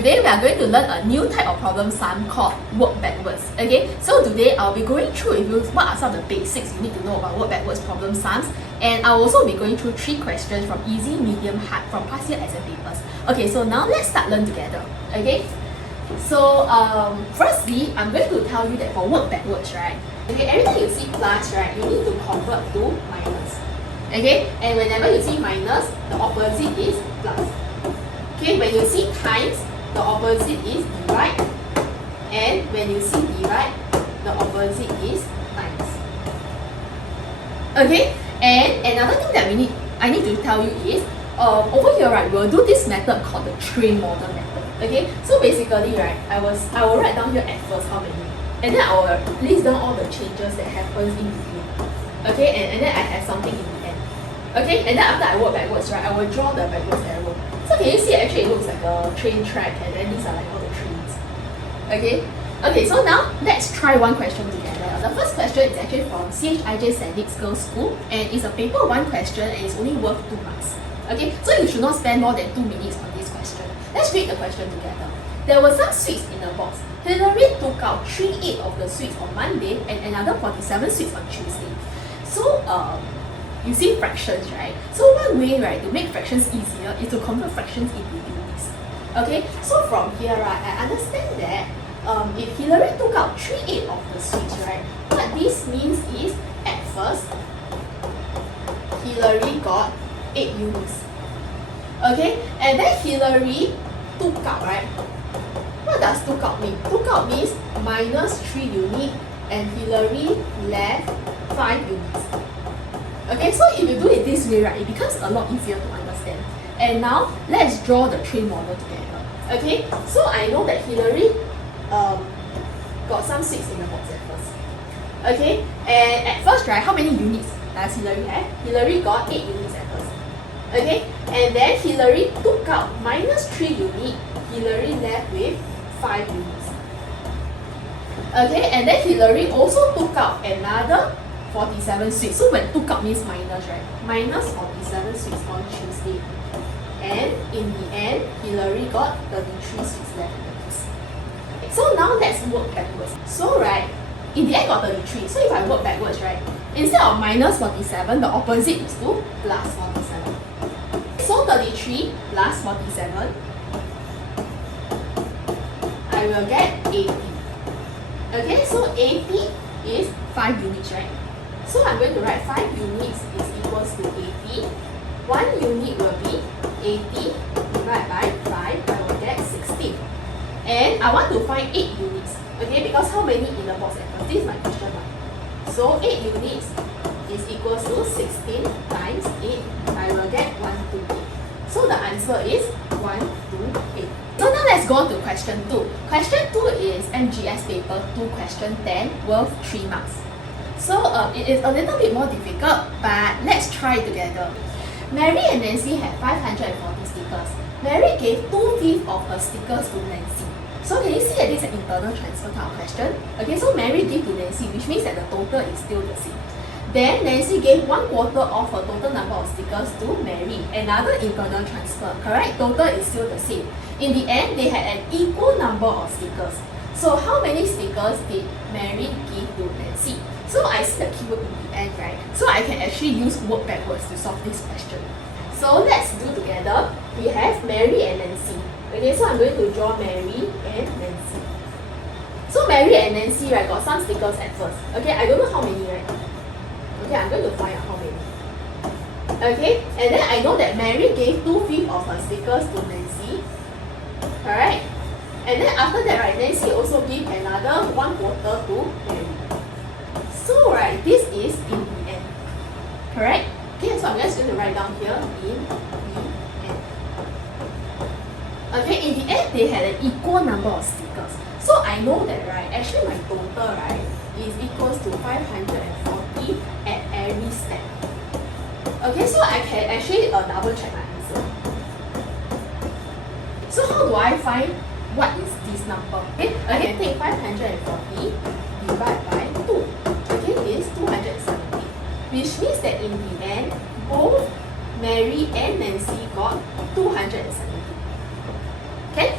Today we are going to learn a new type of problem sum called work backwards. Okay, so today I'll be going through with you what are some of the basics you need to know about work backwards problem sums, and I'll also be going through 3 questions from easy, medium, hard from past year exam papers. Okay, so now let's start learn together. Okay, so firstly, I'm going to tell you that for work backwards, right? Okay, every time you see plus, right, you need to convert to minus. Okay, and whenever you see minus, the opposite is plus. Okay, when you see times, the opposite is divide, and when you see divide, the opposite is times. Okay, and another thing that I need to tell you is over here, right, we'll do this method called the train model method. Okay, so basically, right, I will write down here at first how many, and then I will list down all the changes that happens in between. Okay, and then I have something in the end. Okay, and then after I work backwards, right, I will draw the backwards arrow. So can you see actually it looks like a train track, and then these are like all the trains. Okay, so now let's try one question together. The first question is actually from CHIJ St. Nick's Girls' School, and it's a paper 1 question and it's only worth 2 marks. Okay, so you should not spend more than 2 minutes on this question. Let's read the question together. There were some sweets in a box. Hillary took out 38 of the sweets on Monday and another 47 sweets on Tuesday. So you see fractions, right? So one way, right, to make fractions easier is to convert fractions into units. Okay, so from here, right, I understand that if Hillary took out 38 of the sweets, right, what this means is at first Hillary got 8 units. Okay, and then Hillary took out, right? What does took out mean? Took out means minus 3 units and Hillary left 5 units. Okay, so if you do it this way, right, it becomes a lot easier to understand. And now, let's draw the train model together. Okay, so I know that Hillary got some sweets in the box at first. Okay, and at first, right, how many units does Hillary have? Hillary got 8 units at first. Okay, and then Hillary took out minus 3 units. Hillary left with 5 units. Okay, and then Hillary also took out another 47 sweets. So when took out means minus, right? Minus 47 sweets on Tuesday. And in the end, Hillary got 33 sweets left in the box. So now let's work backwards. So right, in the end got 33. So if I work backwards, right, instead of minus 47, the opposite is to plus 47. So 33 plus 47, I will get 80. Okay, so 80 is 5 units, right? So I'm going to write 5 units is equals to 80. 1 unit will be 80 divided by 5, I will get 16. And I want to find 8 units. Okay, because how many in the box at first? This is my question mark. So 8 units is equals to 16 times 8. I will get 128. So the answer is 128. So now let's go on to question 2. Question 2 is MGS paper 2 question 10 worth 3 marks. So it is a little bit more difficult, but let's try together. Mary and Nancy had 540 stickers. Mary gave 2/5 of her stickers to Nancy. So can you see that this is an internal transfer type of question? Okay, so Mary gave to Nancy, which means that the total is still the same. Then Nancy gave 1/4 of her total number of stickers to Mary. Another internal transfer, correct? Total is still the same. In the end, they had an equal number of stickers. So how many stickers did Mary give to Nancy? So I see the keyword in the end, right? So I can actually use work backwards to solve this question. So let's do together. We have Mary and Nancy. Okay, so I'm going to draw Mary and Nancy. So Mary and Nancy, right, got some stickers at first. Okay, I don't know how many, right? Okay, I'm going to find out how many. Okay, and then I know that Mary gave 2/5 of her stickers to Nancy. Alright? And then after that, right, Nancy also gave another 1/4 to Mary. So right, this is in the end. Correct? Okay, so I'm just going to write down here in the end. Okay, in the end, they had an equal number of stickers. So I know that, right, actually my total, right, is equals to 540 at every step. Okay, so I can actually double check my answer. So how do I find what is this number? Okay, I can take 540 divided by 2. Okay, is 270. Which means that in the end, both Mary and Nancy got 270. Okay?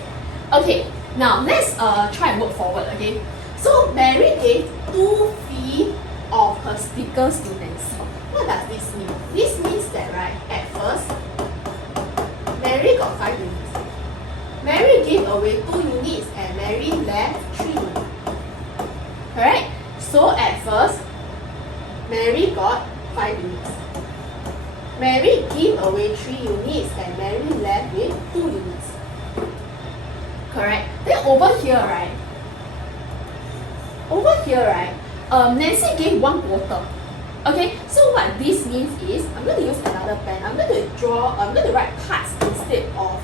Okay, now let's try and work forward, okay? So Mary gave 2 feet of her stickers to Nancy. What does this mean? This means that, right, at first, Mary got 5 units. Mary gave away 2 units and Mary left 3 units. Correct? So at first, Mary got 5 units. Mary gave away 3 units and Mary left with 2 units. Correct? Then over here, right? Nancy gave 1/4. Okay, so what this means is, I'm going to use another pen. I'm going to write parts instead of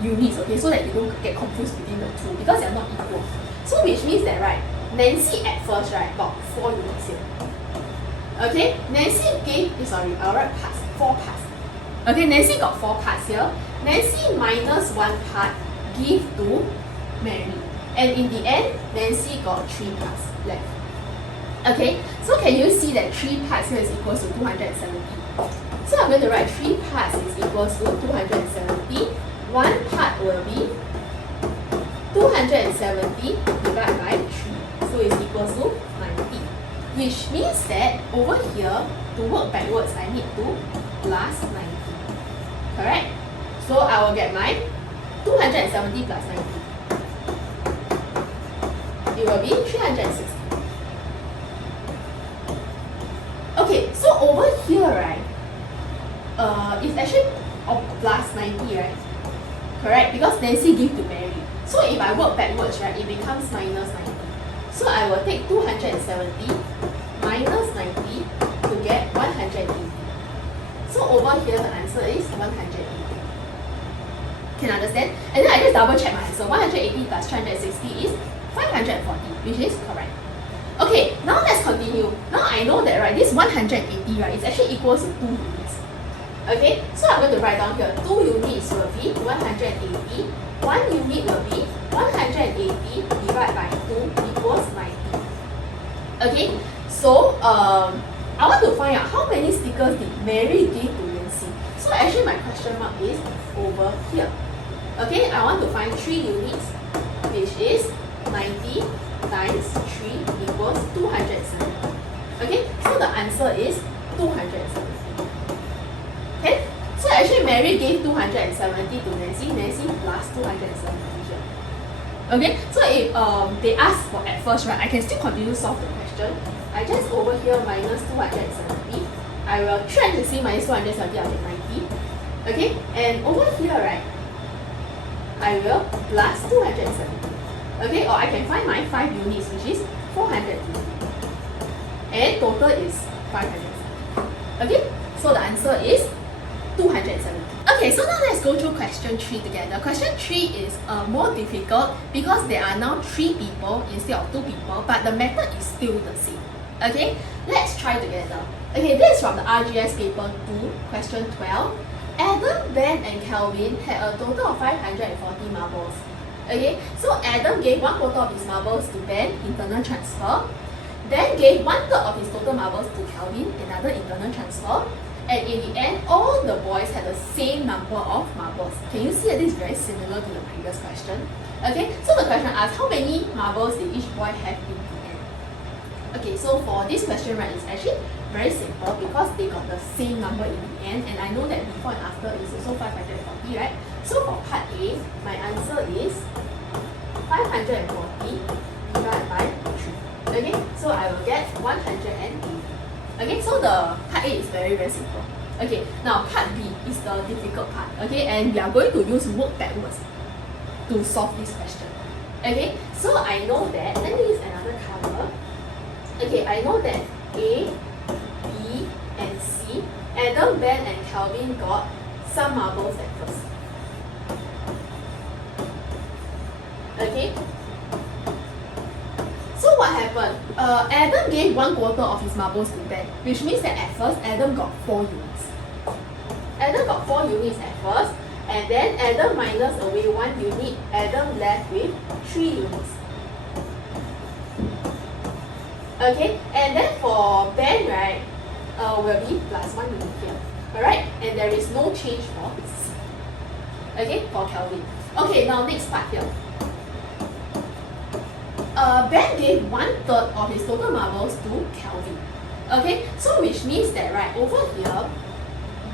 units, okay, so that you don't get confused between the two because they're not equal. So which means that, right, Nancy at first, right, got 4 units here. Okay, Nancy gave, I'll write parts, 4 parts. Okay, Nancy got 4 parts here. Nancy minus 1 part give to Mary. And in the end, Nancy got 3 parts left. Okay, so can you see that 3 parts here is equals to 270? So I'm going to write 3 parts is equals to 270. 1 part will be 270 divided by 3. So it's equals to 90. Which means that over here, to work backwards, I need to plus 90. Correct? So I will get my 270 plus 90. It will be 360. Okay, so over here, right, it's actually plus 90, right? Correct? Because Nancy gave to Mary. So if I work backwards, right, it becomes minus 90. So I will take 270 minus 90 to get 180. So over here, the answer is 180. Can you understand? And then I just double check my answer. 180 plus 360 is 540, which is correct. Okay, now let's continue. Now I know that, right, this 180, right, is actually equals to 2 units. Okay, so I'm going to write down here, 2 units will be 180. 1 unit will be 180 divided by 2 equals 90. Okay, so I want to find out how many stickers did Mary give to Nancy. So actually my question mark is over here. Okay, I want to find 3 units, which is 90 times 3 equals 270. Okay, so the answer is 270. Okay, so actually Mary gave 270 to Nancy, Nancy plus 270 here. Okay, so if they ask for at first, right, I can still continue solve the question. I just over here minus 270. I will 360 minus 270, I'll get 90. Okay, and over here, right, I will plus 270. Okay, or I can find my 5 units, which is 450. And total is 570. Okay, so the answer is 270. Okay, so now let's go through question 3 together. Question 3 is more difficult because there are now 3 people instead of 2 people, but the method is still the same. Okay, let's try together. Okay, this is from the RGS paper 2, question 12. Adam, Ben, and Kelvin had a total of 540 marbles. Okay, so Adam gave 1/4 of his marbles to Ben, internal transfer. Then gave 1/3 of his total marbles to Kelvin, another internal transfer. And in the end, all the boys had the same number of marbles. Can you see that this is very similar to the previous question? Okay, so the question asks how many marbles did each boy have in the end? Okay, so for this question, right, it's actually very simple because they got the same number in the end, and I know that before and after is also 540, right? So for part A, my answer is 540 divided by 3. Okay, so I will get 180. Okay, so the part A is very, very simple. Okay, now part B is the difficult part. Okay, and we are going to use work backwards to solve this question. Okay, so I know that, let me use another color. Okay, I know that A, B, and C, Adam, Ben, and Kelvin got some marbles at first. Okay, so what happened? Adam gave 1/4 of his marbles to Ben, which means that at first Adam got 4 units. Adam got 4 units at first, and then Adam minus away 1 unit, Adam left with 3 units. Okay, and then for Ben, right, will be plus 1 unit here. Alright, and there is no change for C. Okay, for Kelvin. Okay, now next part here. Ben gave 1/3 of his total marbles to Kelvin. Okay, so which means that right over here,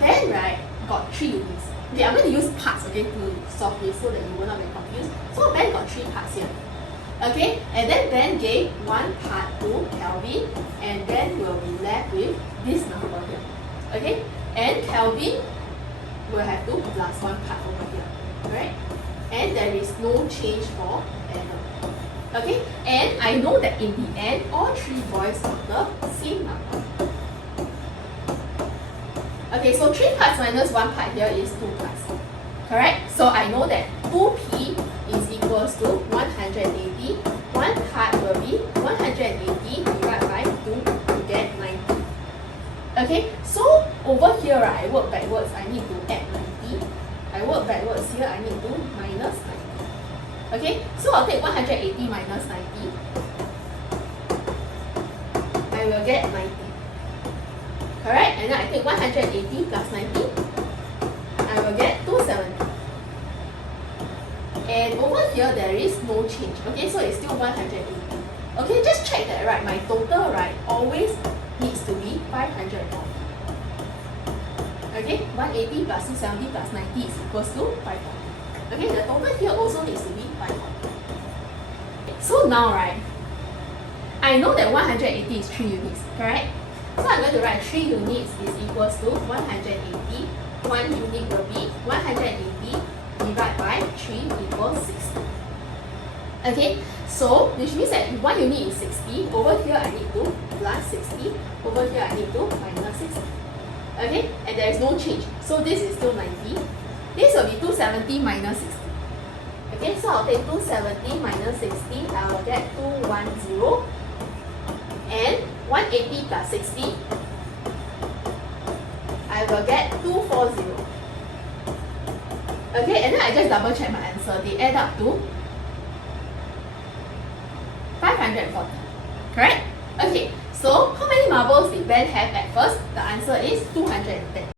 Ben right got 3 units. Okay, I'm going to use parts okay to solve this so that you will not get confused. So Ben got 3 parts here. Okay, and then Ben gave 1 part to Kelvin, and then we'll be left with this number here. Okay, and Kelvin will have to plus 1 part over here, right? And there is no change for Anna. Okay, and I know that in the end, all 3 boys got the same number. Okay, so 3 parts minus 1 part here is 2 parts. Correct? So I know that 2p is equals to 180. 1 part will be 180 divided by 2 to get 90. Okay, so over here I work backwards, I need to add 90. I work backwards here, I need to minus 90. Okay, so I'll take 180 minus 90. I will get 90. Correct? And then I take 180 plus 90. I will get 270. And over here there is no change. Okay, so it's still 180. Okay, just check that right. My total right always needs to be 540. Okay, 180 plus 270 plus 90 is equals to 540. Okay, the total here also needs to be 540. So now right, I know that 180 is 3 units, correct? So I'm going to write 3 units is equals to 180. 1 unit will be 180 divided by 3 equals 60. Okay, so which means that if 1 unit is 60, over here I need to plus 60, over here I need to minus 60. Okay, and there is no change. So this is still 90. This will be 270 minus 60. Okay, so I'll take 270 minus 60, I will get 210. And 180 plus 60, I will get 240. Okay, and then I just double check my answer. They add up to 540. Correct? Okay, so how many marbles did Ben have at first? The answer is 210.